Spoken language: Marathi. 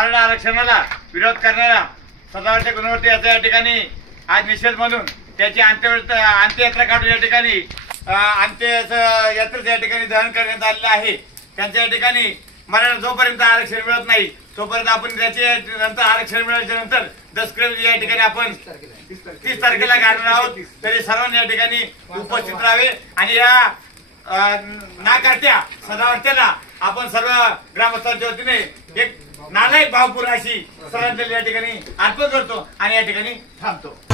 मराठा आरक्षणाला विरोध करणारा सदावर्ते गुणवत्ते याचा या ठिकाणी आज निषेध म्हणून त्याची अंत्ययात्रा काढून या ठिकाणी अंत्ययात्रेचं या ठिकाणी दहन करण्यात आलेलं आहे। त्यांच्या या ठिकाणी मराठा जोपर्यंत आरक्षण मिळत नाही तोपर्यंत आपण त्याचे नंतर आरक्षण मिळाल्याच्या नंतर 10 या ठिकाणी आपण 30 तारखेला काढणार आहोत। तरी सर्वांनी या ठिकाणी उपस्थित राहावे आणि या नाकारत्या सदावर्त्याला आपण सर्व ग्रामस्थांच्या वतीने एक नालायक भावपूर्ण अशी श्रद्धांजली या ठिकाणी अर्पण करतो आणि या ठिकाणी थांबतो।